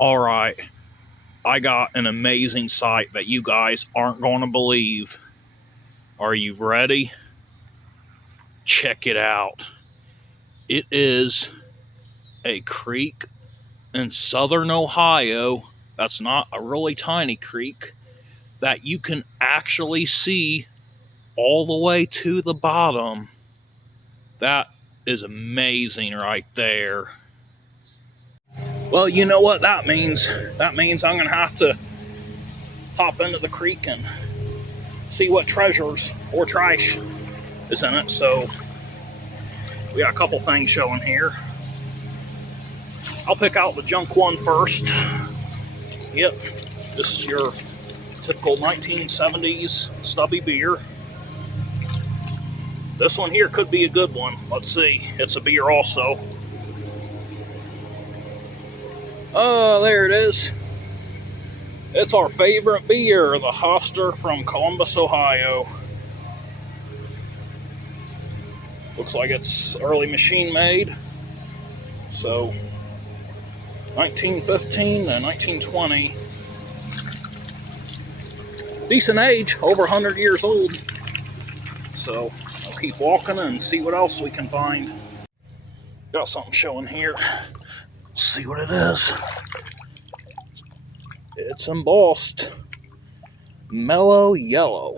All right, I got an amazing sight that you guys aren't going to believe. Are you ready? Check it out. It is a creek in southern Ohio. That's not a really tiny creek that you can actually see all the way to the bottom. That is amazing right there. Well, you know what that means? That means I'm going to have to hop into the creek and see what treasures or trash is in it. So we got a couple things showing here. I'll pick out the junk one first. Yep, this is your typical 1970s stubby beer. This one here could be a good one. Let's see. It's a beer also. Oh, there it is. It's our favorite beer, the Hoster from Columbus, Ohio. Looks like it's early machine made. So 1915 to 1920. Decent age, over 100 years old. So I'll keep walking and see what else we can find. Got something showing here. Let's see what it is. It's embossed mellow yellow.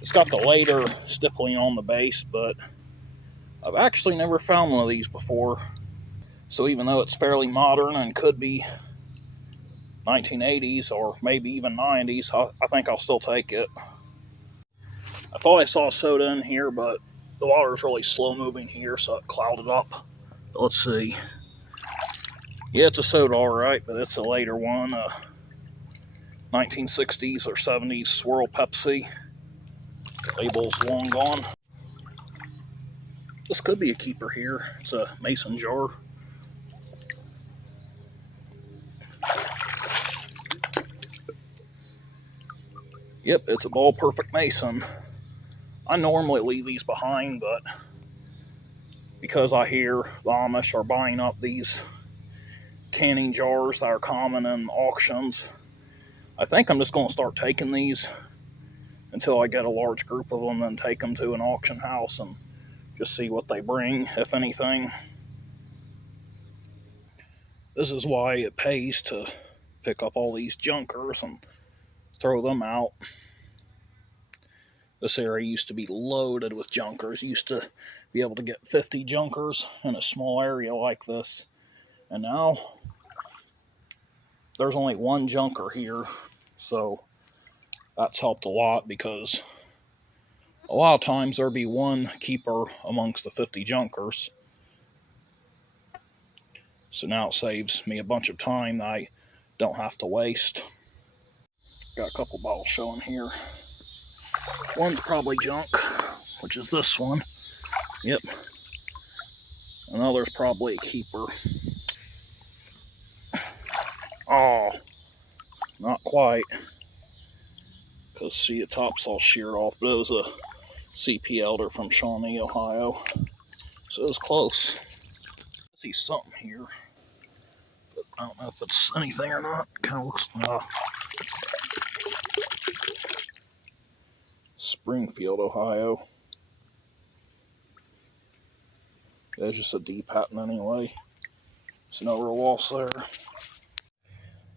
It's got the later stippling on the base, but I've actually never found one of these before. So even though it's fairly modern and could be 1980s or maybe even 90s, I think I'll still take it. I thought I saw soda in here, but the water's really slow moving here, so it clouded up. But let's see. Yeah, it's a soda all right, but it's a later one. 1960s or 70s Swirl Pepsi. Label's long gone. This could be a keeper here. It's a mason jar. Yep, it's a ball perfect mason. I normally leave these behind, but because I hear the Amish are buying up these canning jars that are common in auctions, I think I'm just going to start taking these until I get a large group of them and take them to an auction house and just see what they bring, if anything. This is why it pays to pick up all these junkers and throw them out. This area used to be loaded with junkers. You used to be able to get 50 junkers in a small area like this. And now there's only one junker here. So that's helped a lot, because a lot of times there'd be one keeper amongst the 50 junkers. So now it saves me a bunch of time that I don't have to waste. Got a couple bottles showing here. One's probably junk, which is this one. Yep. Another's probably a keeper. Oh, not quite. Because see, the top's all sheared off, but it was a CP Elder from Shawnee, Ohio. So it was close. I see something here, but I don't know if it's anything or not. Kind of looks Springfield, Ohio. There's just a D pattern anyway. There's no real loss there.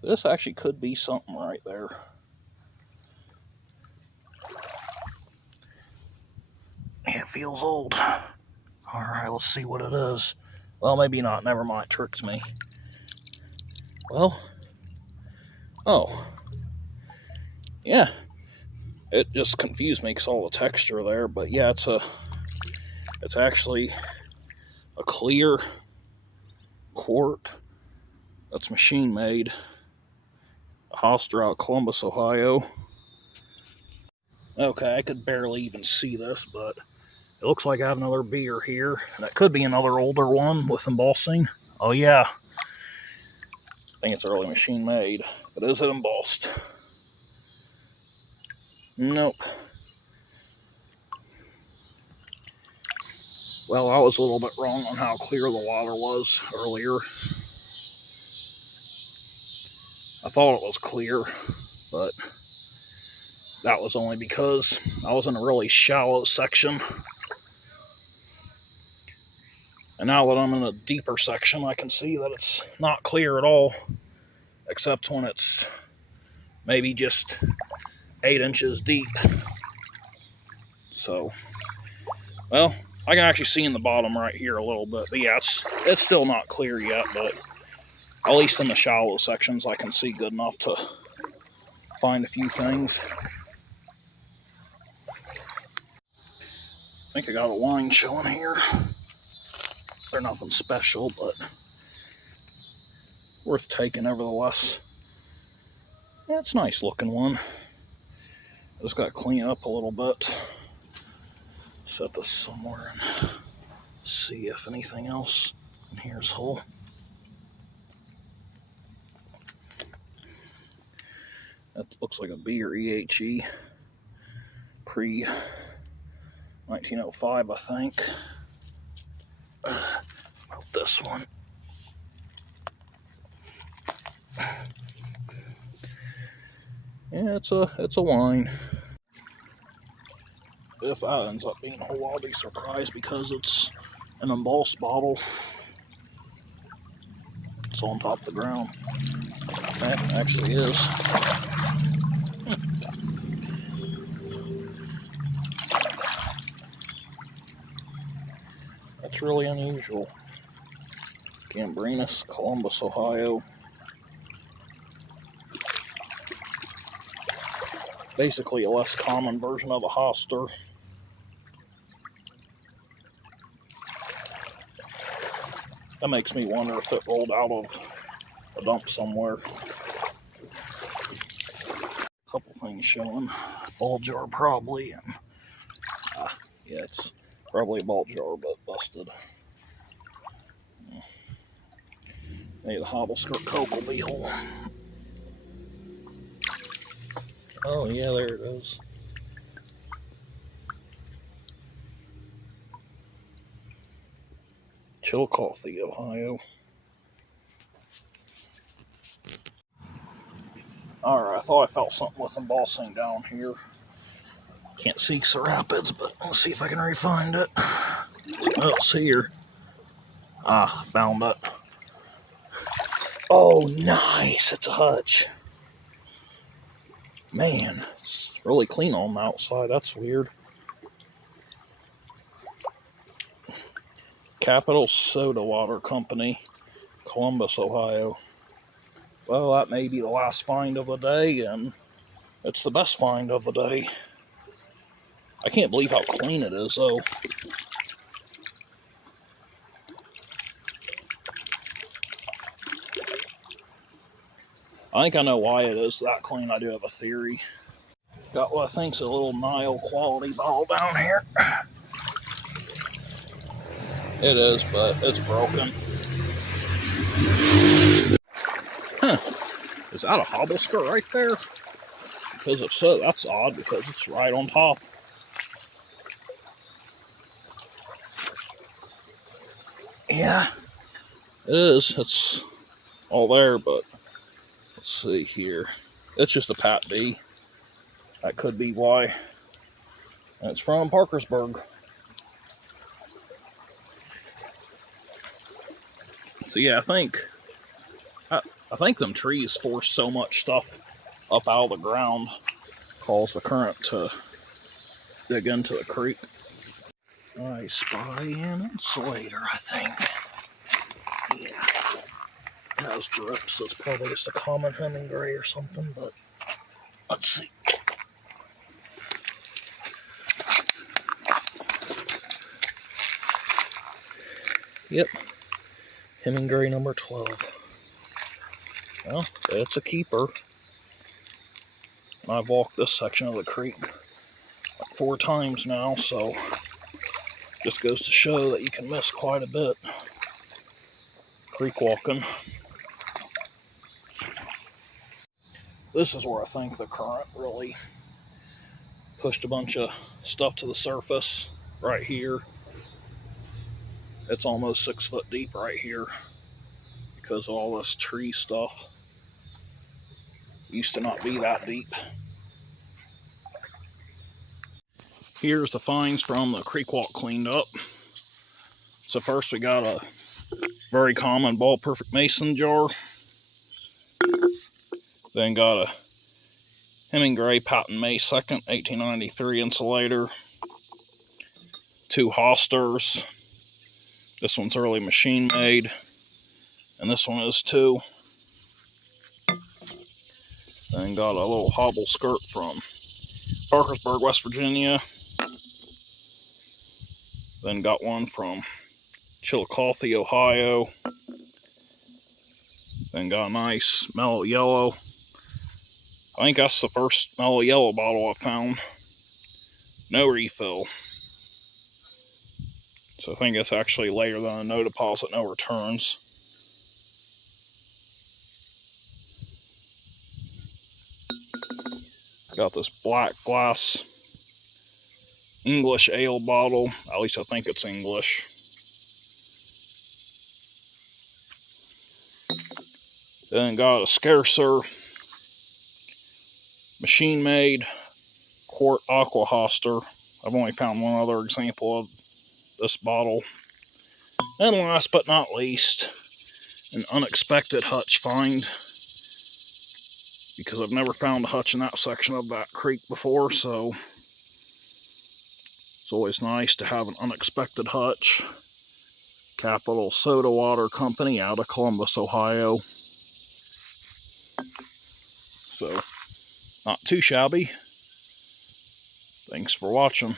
This actually could be something right there. It feels old. Alright, let's see what it is. Well, maybe not. Never mind. It tricks me. Well, oh. Yeah. It just confused me because all the texture there. But yeah, it's actually a clear quart that's machine made. A Hoster out of Columbus, Ohio. Okay, I could barely even see this, but it looks like I have another beer here. That could be another older one with embossing. Oh yeah. I think it's early machine made. But is it embossed? Nope. Well, I was a little bit wrong on how clear the water was earlier. I thought it was clear, but that was only because I was in a really shallow section. And now that I'm in a deeper section, I can see that it's not clear at all, except when it's maybe just 8 inches deep. So, well, I can actually see in the bottom right here a little bit. But yeah, it's still not clear yet, but at least in the shallow sections, I can see good enough to find a few things. I think I got a line showing here. They're nothing special, but worth taking nevertheless. Yeah, it's a nice looking one. Just got to clean it up a little bit. Set this somewhere and see if anything else in here's whole. That looks like a B or EHE. Pre 1905, I think. About this one. Yeah, it's a wine. If that ends up being whole, I'll be surprised because it's an embossed bottle. It's on top of the ground. That actually is. That's really unusual. Gambrinus, Columbus, Ohio. Basically a less common version of a hoster. That makes me wonder if it rolled out of a dump somewhere. A couple things showing. Ball jar probably, and yeah, it's probably a ball jar, but busted. Maybe the hobble skirt coke will be whole. Oh yeah, there it is. Chillicothe, Ohio. Alright, I thought I felt something with embossing down here. Can't see Rapids, but let's see if I can re-find it. Oh, it's here. Ah, found it. Oh, nice. It's a hutch. Man, it's really clean on the outside. That's weird. Capital Soda Water Company, Columbus, Ohio. Well, that may be the last find of the day, and it's the best find of the day. I can't believe how clean it is, though. I think I know why it is that clean. I do have a theory. Got what I think's a little Nile quality bottle down here. It is, but it's broken. Huh. Is that a hobble skirt right there? Because if so, that's odd because it's right on top. Yeah, it is. It's all there, but let's see here. It's just a Pat B. That could be why. And it's from Parkersburg. So yeah, I think them trees force so much stuff up out of the ground, cause the current to dig into the creek. I spy an insulator, I think. Yeah. It has drips, so it's probably just a common Hemingway or something, but let's see. Yep. Hemingway number 12. Well, it's a keeper. I've walked this section of the creek like 4 times now, so just goes to show that you can miss quite a bit creek walking. This is where I think the current really pushed a bunch of stuff to the surface, right here. It's almost 6 foot deep right here because of all this tree stuff. Used to not be that deep. Here's the finds from the creek walk cleaned up. So first we got a very common ball perfect mason jar. Then got a Hemingway patent May 2nd, 1893 insulator. 2 Hosters. This one's early machine made. And this one is too. Then got a little hobble skirt from Parkersburg, West Virginia. Then got one from Chillicothe, Ohio. Then got a nice mellow yellow. I think that's the first mellow yellow bottle I found. No refill. So I think it's actually later than a no deposit, no returns. Got this black glass English ale bottle. At least I think it's English. Then got a scarcer machine made quart aqua Hoster. I've only found one other example of this bottle. And last but not least, an unexpected hutch find, because I've never found a hutch in that section of that creek before, so it's always nice to have an unexpected hutch. Capital Soda Water Company out of Columbus, Ohio. So, not too shabby. Thanks for watching.